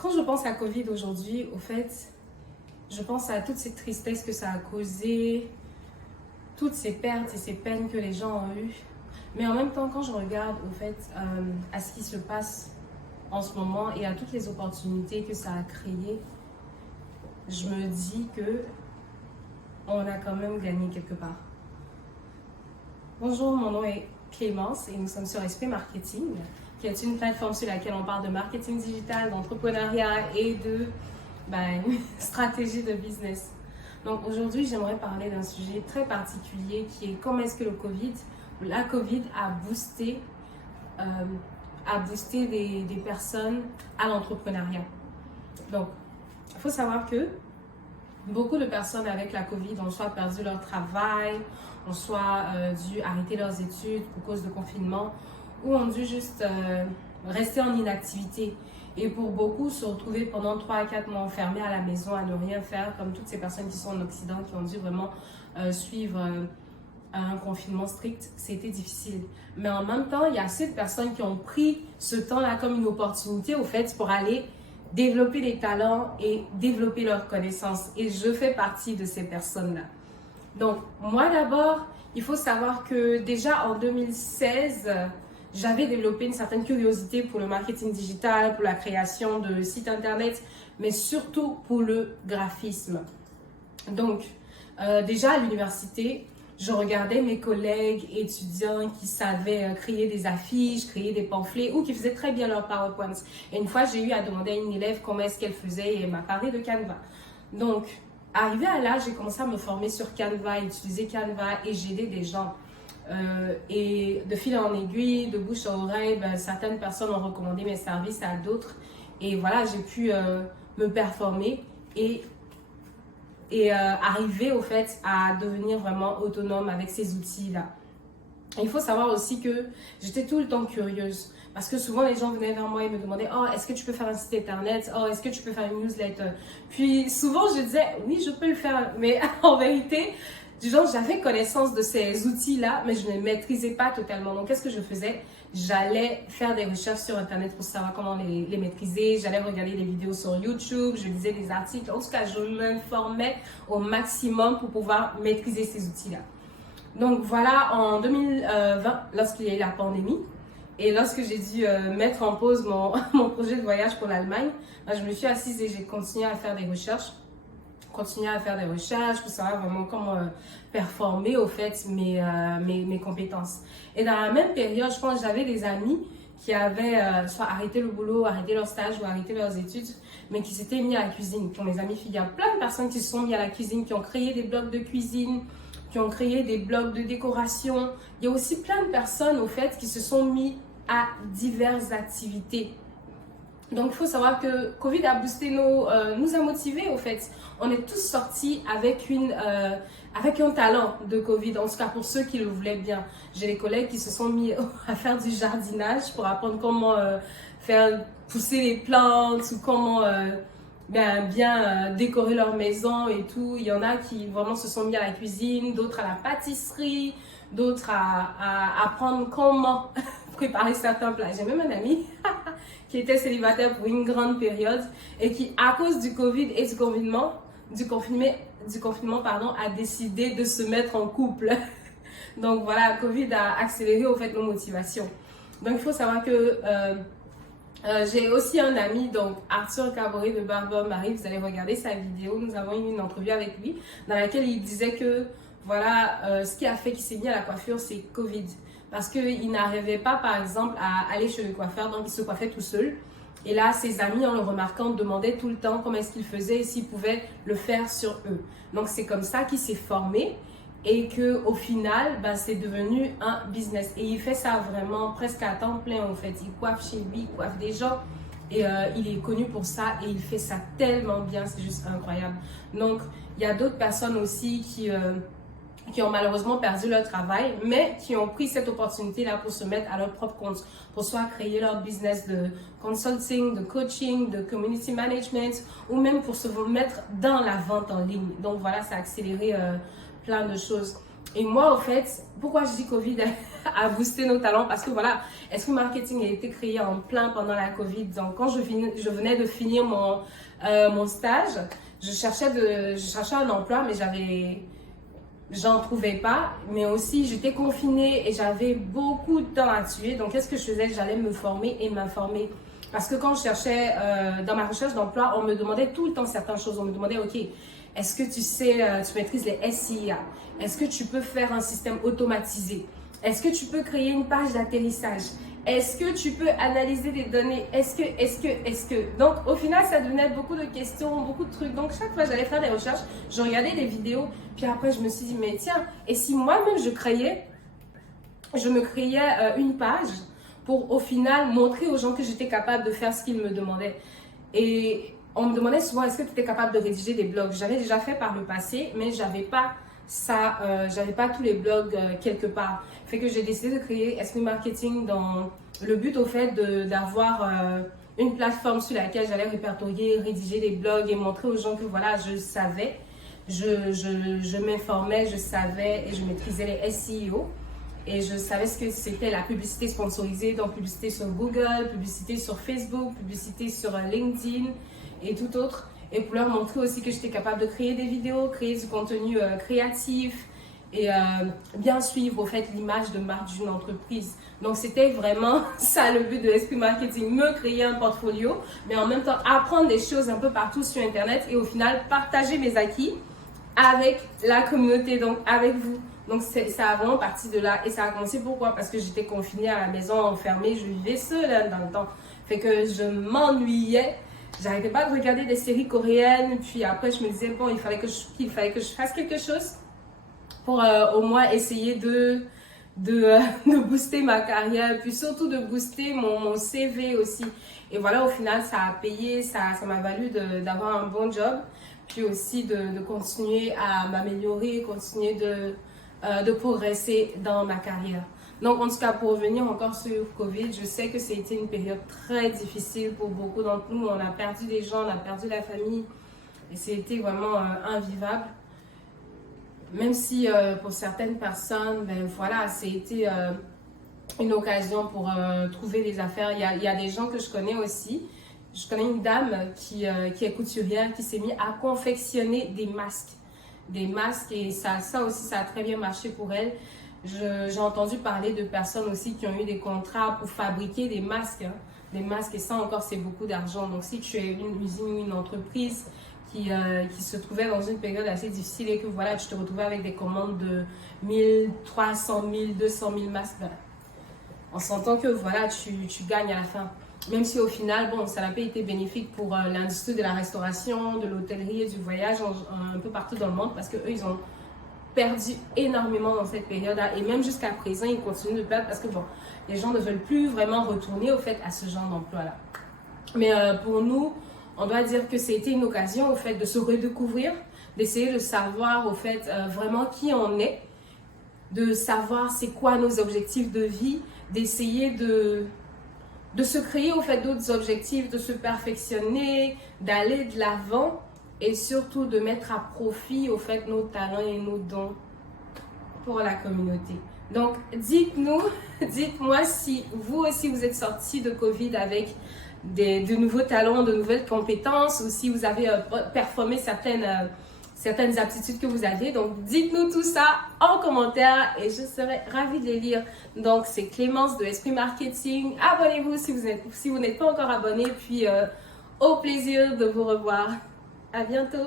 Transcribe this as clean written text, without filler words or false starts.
Quand je pense à Covid aujourd'hui, au fait, je pense à toute cette tristesse que ça a causé, toutes ces pertes et ces peines que les gens ont eues. Mais en même temps, quand je regarde au fait à ce qui se passe en ce moment et à toutes les opportunités que ça a créées, je me dis que on a quand même gagné quelque part. Bonjour, mon nom est Clémence et nous sommes sur SP Marketing, qui est une plateforme sur laquelle on parle de marketing digital, d'entrepreneuriat et de stratégie de business. Donc aujourd'hui, j'aimerais parler d'un sujet très particulier qui est comment est-ce que la COVID a boosté des personnes à l'entrepreneuriat. Donc, il faut savoir que beaucoup de personnes avec la COVID ont soit perdu leur travail, ont soit dû arrêter leurs études pour cause de confinement ou ont dû juste rester en inactivité. Et pour beaucoup, se retrouver pendant 3 à 4 mois enfermés à la maison à ne rien faire, comme toutes ces personnes qui sont en Occident, qui ont dû vraiment suivre un confinement strict, c'était difficile. Mais en même temps, il y a assez de personnes qui ont pris ce temps-là comme une opportunité, au fait, pour aller développer des talents et développer leurs connaissances. Et je fais partie de ces personnes-là. Donc, moi d'abord, il faut savoir que déjà en 2016, j'avais développé une certaine curiosité pour le marketing digital, pour la création de sites internet, mais surtout pour le graphisme. Donc, déjà à l'université, je regardais mes collègues étudiants qui savaient créer des affiches, créer des pamphlets ou qui faisaient très bien leur PowerPoint. Et une fois, j'ai eu à demander à une élève comment est-ce qu'elle faisait et elle m'a parlé de Canva. Donc, arrivé à là, j'ai commencé à me former sur Canva, utiliser Canva et j'aidais des gens. Et de fil en aiguille, de bouche à oreille, certaines personnes ont recommandé mes services à d'autres. Et voilà, j'ai pu me performer et arriver au fait à devenir vraiment autonome avec ces outils-là. Il faut savoir aussi que j'étais tout le temps curieuse parce que souvent les gens venaient vers moi et me demandaient « Oh, est-ce que tu peux faire un site internet? Oh, est-ce que tu peux faire une newsletter? » Puis souvent je disais « Oui, je peux le faire. » Mais en vérité, j'avais connaissance de ces outils-là, mais je ne les maîtrisais pas totalement. Donc, qu'est-ce que je faisais? J'allais faire des recherches sur Internet pour savoir comment les maîtriser. J'allais regarder des vidéos sur YouTube, je lisais des articles. En tout cas, je m'informais au maximum pour pouvoir maîtriser ces outils-là. Donc, voilà, en 2020, lorsqu'il y a eu la pandémie, et lorsque j'ai dû mettre en pause mon projet de voyage pour l'Allemagne, je me suis assise et j'ai continué à faire des recherches. Continuer à faire des recherches pour savoir vraiment comment performer au fait mes compétences. Et dans la même période, je pense que j'avais des amis qui avaient soit arrêté le boulot, arrêté leur stage ou arrêté leurs études, mais qui s'étaient mis à la cuisine. Pour mes amis filles, il y a plein de personnes qui se sont mis à la cuisine, qui ont créé des blogs de cuisine, qui ont créé des blogs de décoration. Il y a aussi plein de personnes au fait qui se sont mis à diverses activités. Donc, il faut savoir que Covid a boosté nous a motivés au fait. On est tous sortis avec un talent de Covid, en tout cas pour ceux qui le voulaient bien. J'ai des collègues qui se sont mis à faire du jardinage pour apprendre comment faire pousser les plantes ou comment bien décorer leur maison et tout. Il y en a qui vraiment se sont mis à la cuisine, d'autres à la pâtisserie, d'autres à apprendre comment préparer certains plats. J'ai même un ami qui était célibataire pour une grande période et qui, à cause du Covid et du confinement, a décidé de se mettre en couple. Donc voilà, Covid a accéléré au fait nos motivations. Donc il faut savoir que j'ai aussi un ami, donc Arthur Caboret de Barber Marie, vous allez regarder sa vidéo, nous avons eu une entrevue avec lui dans laquelle il disait que voilà, ce qui a fait qu'il s'est mis à la coiffure, c'est Covid. Parce qu'il n'arrivait pas, par exemple, à aller chez le coiffeur, donc il se coiffait tout seul. Et là, ses amis, en le remarquant, demandaient tout le temps comment est-ce qu'il faisait et s'il pouvait le faire sur eux. Donc, c'est comme ça qu'il s'est formé et qu'au final, c'est devenu un business. Et il fait ça vraiment presque à temps plein, en fait. Il coiffe chez lui, il coiffe des gens et il est connu pour ça et il fait ça tellement bien, c'est juste incroyable. Donc, il y a d'autres personnes aussi qui ont malheureusement perdu leur travail, mais qui ont pris cette opportunité-là pour se mettre à leur propre compte, pour soit créer leur business de consulting, de coaching, de community management, ou même pour se mettre dans la vente en ligne. Donc voilà, ça a accéléré plein de choses. Et moi, au fait, pourquoi je dis Covid a boosté nos talents? Parce que voilà, Esprit Marketing a été créé en plein pendant la Covid. Donc, quand je venais de finir mon stage, je cherchais un emploi, mais j'en trouvais pas. Mais aussi, j'étais confinée et j'avais beaucoup de temps à tuer. Donc, qu'est-ce que je faisais? J'allais me former et m'informer. Parce que quand je cherchais, dans ma recherche d'emploi, on me demandait tout le temps certaines choses. On me demandait, OK, est-ce que tu sais, tu maîtrises les SIA? Est-ce que tu peux faire un système automatisé? Est-ce que tu peux créer une page d'atterrissage? Est-ce que tu peux analyser des données? Est-ce que... Donc, au final, ça devenait beaucoup de questions, beaucoup de trucs. Donc, chaque fois, j'allais faire des recherches, je regardais des vidéos. Puis après, je me suis dit, mais tiens, et si moi-même, je me créais une page pour, au final, montrer aux gens que j'étais capable de faire ce qu'ils me demandaient. Et on me demandait souvent, est-ce que tu étais capable de rédiger des blogs? J'avais déjà fait par le passé, mais j'avais pas tous les blogs quelque part. Fait que j'ai décidé de créer Esprit Marketing dans le but au fait d'avoir une plateforme sur laquelle j'allais répertorier, rédiger des blogs et montrer aux gens que voilà, je savais, je m'informais, je savais et je maîtrisais les SEO. Et je savais ce que c'était la publicité sponsorisée, donc publicité sur Google, publicité sur Facebook, publicité sur LinkedIn et tout autre. Et pour leur montrer aussi que j'étais capable de créer des vidéos, créer du contenu créatif et bien suivre au fait l'image de marque d'une entreprise. Donc c'était vraiment ça le but de l'Esprit Marketing, me créer un portfolio, mais en même temps apprendre des choses un peu partout sur Internet et au final partager mes acquis avec la communauté, donc avec vous. Donc ça a vraiment parti de là et ça a commencé pourquoi? Parce que j'étais confinée à la maison, enfermée, je vivais seule hein, dans le temps. Fait que je m'ennuyais. J'arrêtais pas de regarder des séries coréennes, puis après je me disais bon, il fallait que je fasse quelque chose pour au moins essayer de booster ma carrière, puis surtout de booster mon CV aussi. Et voilà, au final, ça a payé, ça m'a valu d'avoir un bon job, puis aussi de continuer à m'améliorer, continuer de progresser dans ma carrière. Donc, en tout cas, pour revenir encore sur Covid, je sais que c'était une période très difficile pour beaucoup d'entre nous. On a perdu des gens, on a perdu la famille et c'était vraiment invivable. Même si pour certaines personnes, ben voilà, c'était une occasion pour trouver des affaires. Il y a des gens que je connais aussi. Je connais une dame qui est couturière qui s'est mise à confectionner des masques. Des masques et ça aussi, ça a très bien marché pour elle. J'ai entendu parler de personnes aussi qui ont eu des contrats pour fabriquer des masques. Hein. Des masques et ça encore, c'est beaucoup d'argent. Donc, si tu es une usine ou une entreprise qui se trouvait dans une période assez difficile et que voilà, tu te retrouvais avec des commandes de 1300 000, 200 000 masques, ben, on s'entend que voilà, tu gagnes à la fin. Même si au final, bon, ça n'a pas été bénéfique pour l'industrie de la restauration, de l'hôtellerie et du voyage un peu partout dans le monde parce qu'eux, ils ont perdu énormément dans cette période-là et même jusqu'à présent, ils continuent de perdre parce que bon, les gens ne veulent plus vraiment retourner au fait à ce genre d'emploi-là. Mais pour nous, on doit dire que c'était une occasion au fait de se redécouvrir, d'essayer de savoir au fait vraiment qui on est, de savoir c'est quoi nos objectifs de vie, d'essayer de se créer au fait d'autres objectifs, de se perfectionner, d'aller de l'avant et surtout de mettre à profit au fait nos talents et nos dons pour la communauté. Donc dites-moi si vous aussi vous êtes sortis de Covid avec de nouveaux talents, de nouvelles compétences ou si vous avez performé certaines aptitudes que vous avez. Donc, dites-nous tout ça en commentaire et je serai ravie de les lire. Donc, c'est Clémence de Esprit Marketing. Abonnez-vous si vous n'êtes pas encore abonné. Puis, au plaisir de vous revoir. À bientôt.